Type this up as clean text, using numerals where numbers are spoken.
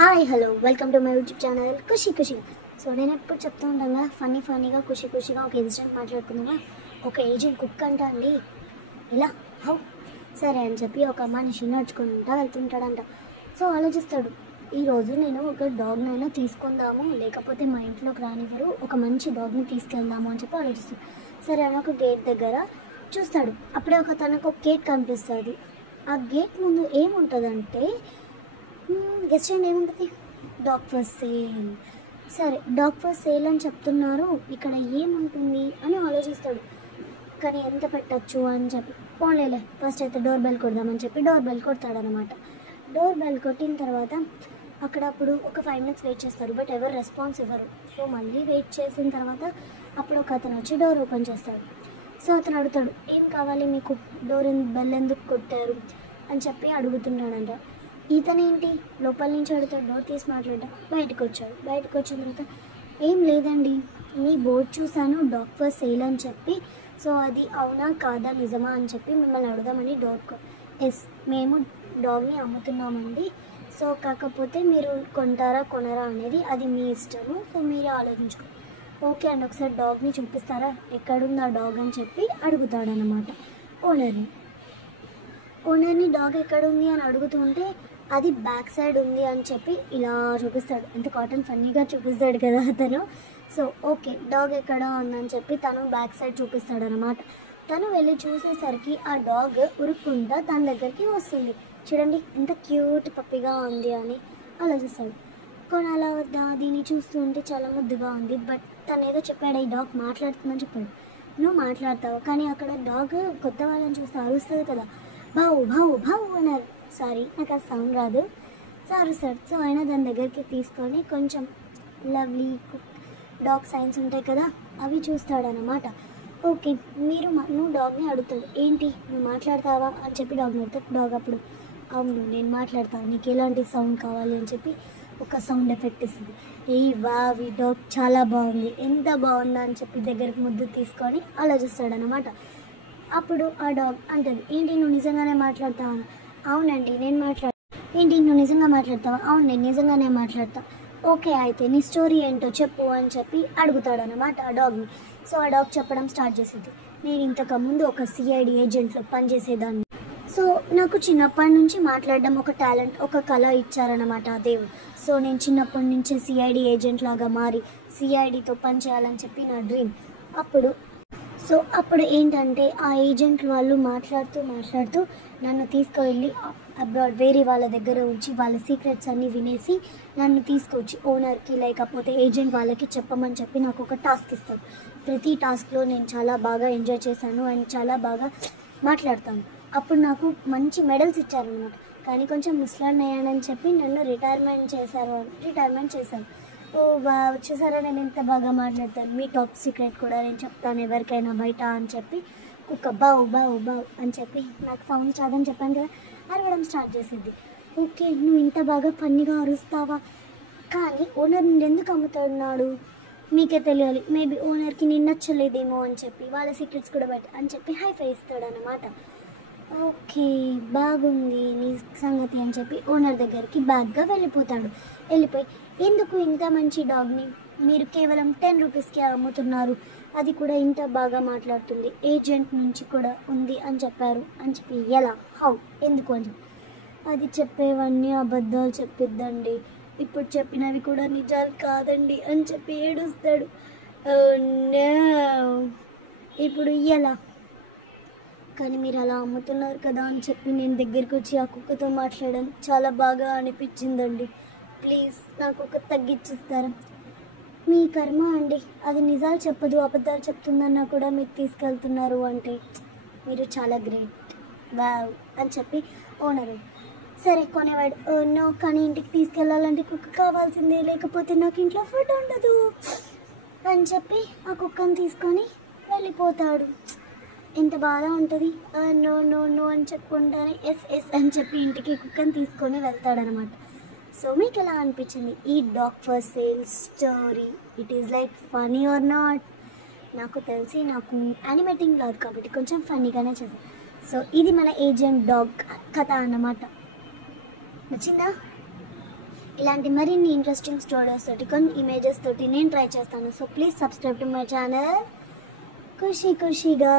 Hi hello welcome to my YouTube channel Khushi Khushi. So నేను ఎప్పుడు చెప్తూ ఉంటాను ఫన్నీగా ఖుషిగా ఒక ఇన్సిడెంట్ మాట్లాడుకుందామా. ఒక ఏజెంట్ కుక్ అంట అండి ఇలా హౌ సరే అని చెప్పి ఒక మనిషి నడుచుకుంటా వెళ్తుంటాడంట. సో ఆలోచిస్తాడు, ఈరోజు నేను ఒక డాగ్నైనా తీసుకుందాము, లేకపోతే మా ఇంట్లోకి రానివ్వరు, ఒక మంచి డాగ్ని తీసుకెళ్దాము అని చెప్పి ఆలోచిస్తాడు. సరే అని ఒక గేట్ దగ్గర చూస్తాడు. అప్పుడే తనకు ఒక గేట్ కనిపిస్తుంది. ఆ గేట్ ముందు ఏముంటుందంటే గెస్ట్ చేయండి ఏముంటుంది, డాగ్ ఫర్ సేల్. సరే డాగ్ ఫర్ సేల్ అని చెప్తున్నారు, ఇక్కడ ఏముంటుంది అని ఆలోచిస్తాడు. కానీ ఎంత పెట్టచ్చు అని చెప్పి పోన్లేలే ఫస్ట్ అయితే డోర్ బెల్ కొడదామని చెప్పి డోర్ బెల్ కొడతాడనమాట. డోర్ బెల్ కొట్టిన తర్వాత అప్పుడు ఒక 5 minutes వెయిట్ చేస్తారు, బట్ ఎవరు రెస్పాన్స్ ఇవ్వరు. సో మళ్ళీ వెయిట్ చేసిన తర్వాత అప్పుడు ఒక అతను వచ్చి డోర్ ఓపెన్ చేస్తాడు. సో అతను అడుగుతాడు, ఏం కావాలి మీకు, బెల్ ఎందుకు కొట్టారు అని చెప్పి అడుగుతున్నాడంట. ఇతనేంటి లోపల నుంచి అడుగుతాడు, డోర్ తీసి మాట్లాడా. బయటకు వచ్చిన తర్వాత ఏం లేదండి, మీ బోర్డు చూశాను డాగ్ ఫర్ సేల్ అని చెప్పి, సో అది అవునా కాదా నిజమా అని చెప్పి మిమ్మల్ని అడుగుదామని ఎస్ మేము డాగ్ని అమ్ముతున్నామండి, సో కాకపోతే మీరు కొంటారా కొనరా అనేది అది మీ ఇష్టము, సో మీరే ఆలోచించుకోండి. ఓకే అండి, ఒకసారి డాగ్ని చూపిస్తారా, ఎక్కడుంది ఆ డాగ్ అని చెప్పి అడుగుతాడనమాట ఓనర్ని డాగ్ ఎక్కడుంది అని అడుగుతుంటే అది బ్యాక్ సైడ్ ఉంది అని చెప్పి ఇలా చూపిస్తాడు. ఎంత కాటన్ ఫన్నీగా చూపిస్తాడు కదా అతను. సో ఓకే డాగ్ ఎక్కడ ఉందని చెప్పి తను బ్యాక్ సైడ్ చూపిస్తాడు అనమాట. తను వెళ్ళి చూసేసరికి ఆ డాగ్ ఉరుక్కుంటా తన దగ్గరికి వస్తుంది. చూడండి ఎంత క్యూట్ పప్పిగా ఉంది అని ఆలోచిస్తాడు. కొనాలా వద్దా, దీన్ని చూస్తూ ఉంటే చాలా ముద్దుగా ఉంది, బట్ తను ఏదో చెప్పాడు, ఈ డాగ్ మాట్లాడుతుందని చెప్పాడు. నువ్వు మాట్లాడతావు, కానీ అక్కడ డాగ్ కొత్త వాళ్ళని చూస్తే అరుస్తుంది కదా, భావు భావు భావు అన్నారు. సారీ నాకు ఆ సౌండ్ రాదు. Sorry sir. సో అయినా దాని దగ్గరికి తీసుకొని కొంచెం లవ్లీ డాగ్ సైన్స్ ఉంటాయి కదా అవి చూస్తాడనమాట. ఓకే నువ్వు డాగ్ని అడుగుతాడు, ఏంటి నువ్వు మాట్లాడతావా అని చెప్పి డాగ్ని అడుగుతాడు. డాగ్ అప్పుడు అవును నేను మాట్లాడతాను, నీకు ఎలాంటి సౌండ్ కావాలి అని చెప్పి ఒక సౌండ్ ఎఫెక్ట్ ఇస్తుంది. ఈ డాగ్ చాలా బాగుంది, ఎంత బాగుందా అని చెప్పి దగ్గరికి ముద్దు తీసుకొని ఆలోచిస్తాడనమాట. అప్పుడు ఆ డాగ్ అంటుంది, ఏంటి నువ్వు నిజంగానే మాట్లాడతావా? అవునండి నేను ఏంటి నువ్వు నిజంగా మాట్లాడతావా? అవును నేను నిజంగానే మాట్లాడతా. ఓకే అయితే నీ స్టోరీ ఏంటో చెప్పు అని చెప్పి అడుగుతాడనమాట ఆ డాగ్ని. సో ఆ డాగ్ చెప్పడం స్టార్ట్ చేసేది, నేను ఇంతకుముందు ఒక సిఐడి ఏజెంట్లో పనిచేసేదాన్ని. సో నాకు చిన్నప్పటి నుంచి మాట్లాడడం ఒక టాలెంట్, ఒక కళ ఇచ్చారనమాట ఆ దేవుడు. సో నేను చిన్నప్పటి నుంచి సిఐడి ఏజెంట్ లాగా మారి సిఐడితో పనిచేయాలని చెప్పి నా డ్రీమ్. అప్పుడు ఏంటంటే ఆ ఏజెంట్ వాళ్ళు మాట్లాడుతూ నన్ను తీసుకువెళ్ళి అబ్రాడ్ వేరే వాళ్ళ దగ్గర ఉంచి వాళ్ళ సీక్రెట్స్ అన్నీ వినేసి నన్ను తీసుకొచ్చి ఓనర్కి లేకపోతే ఏజెంట్ వాళ్ళకి చెప్పమని చెప్పి నాకు ఒక టాస్క్ ఇస్తారు. ప్రతి టాస్క్లో నేను చాలా బాగా ఎంజాయ్ చేశాను అండ్ చాలా బాగా మాట్లాడతాను. అప్పుడు నాకు మంచి మెడల్స్ ఇచ్చారనమాట. కానీ కొంచెం మిస్లర్న్ అయ్యానని చెప్పి నన్ను రిటైర్మెంట్ చేశారు. ఓ వచ్చేసారా నేను ఎంత బాగా మాట్లాడతాను, మీ టాప్ సీక్రెట్ కూడా నేను చెప్తాను ఎవరికైనా బయట అని చెప్పి కుక్క బావు అని చెప్పి నాకు సౌండ్ చాదని చెప్పాను కదా, అరవడం స్టార్ట్ చేసేది. ఓకే నువ్వు ఇంత బాగా ఫన్నీగా అరుస్తావా, కానీ ఓనర్ నిన్ను ఎందుకు అమ్ముతున్నాడు మీకే తెలియాలి, మేబీ ఓనర్కి నిన్ను నచ్చలేదేమో అని చెప్పి వాళ్ళ సీక్రెట్స్ కూడా బయట అని చెప్పి హైఫై ఇస్తాడనమాట. ఓకే బాగుంది నీ సంగతి అని చెప్పి ఓనర్ దగ్గరికి బ్యాగ్గా వెళ్ళిపోయి ఎందుకు ఇంత మంచి డాగ్ని మీరు కేవలం 10 రూపీస్కి అమ్ముతున్నారు, అది కూడా ఇంత బాగా మాట్లాడుతుంది, ఏజెంట్ నుంచి కూడా ఉంది అని చెప్పారు అని చెప్పి ఎలా హౌ ఎందుకు అని చెప్పి అది చెప్పేవన్నీ అబద్ధాలు చెప్పిద్దండి, ఇప్పుడు చెప్పినవి కూడా నిజాలు కాదండి అని చెప్పి ఏడుస్తాడు. ఇప్పుడు ఎలా, కానీ మీరు అలా అమ్ముతున్నారు కదా అని చెప్పి నేను దగ్గరికి వచ్చి ఆ కుక్కతో మాట్లాడడం చాలా బాగా అనిపించిందండి, ప్లీజ్ నాకు ఒక తగ్గించిస్తారా? మీ కర్మ అండి, అది నిజాలు చెప్పదు అబద్ధాలు చెప్తుందన్నా కూడా మీరు తీసుకెళ్తున్నారు అంటే మీరు చాలా గ్రేట్ వావ్ అని చెప్పి ఓనరు సరే కొనేవాడు. నో కానీ ఇంటికి తీసుకెళ్ళాలంటే కుక్క కావాల్సిందే, లేకపోతే నాకు ఇంట్లో ఫుడ్ ఉండదు అని చెప్పి ఆ కుక్కను తీసుకొని వెళ్ళిపోతాడు. ఎంత బాధ ఉంటుంది. నో నో నో అని చెప్పుకుంటానే ఎస్ అని చెప్పి ఇంటికి కుక్కను తీసుకొని వెళ్తాడనమాట. సో మీకు ఎలా అనిపించింది ఈ dog for sale story? It is like funny or not? నాకు తెలిసి నాకు యానిమేటింగ్ రాదు కాబట్టి కొంచెం ఫన్నీగానే చేశాను. సో ఇది మన ఏజెంట్ డాగ్ కథ అన్నమాట. నచ్చిందా? ఇలాంటి మరిన్ని ఇంట్రెస్టింగ్ స్టోరీస్ తోటి కొన్ని ఇమేజెస్ తోటి నేను ట్రై చేస్తాను. So please subscribe to my channel Khushi ఖుషిగా.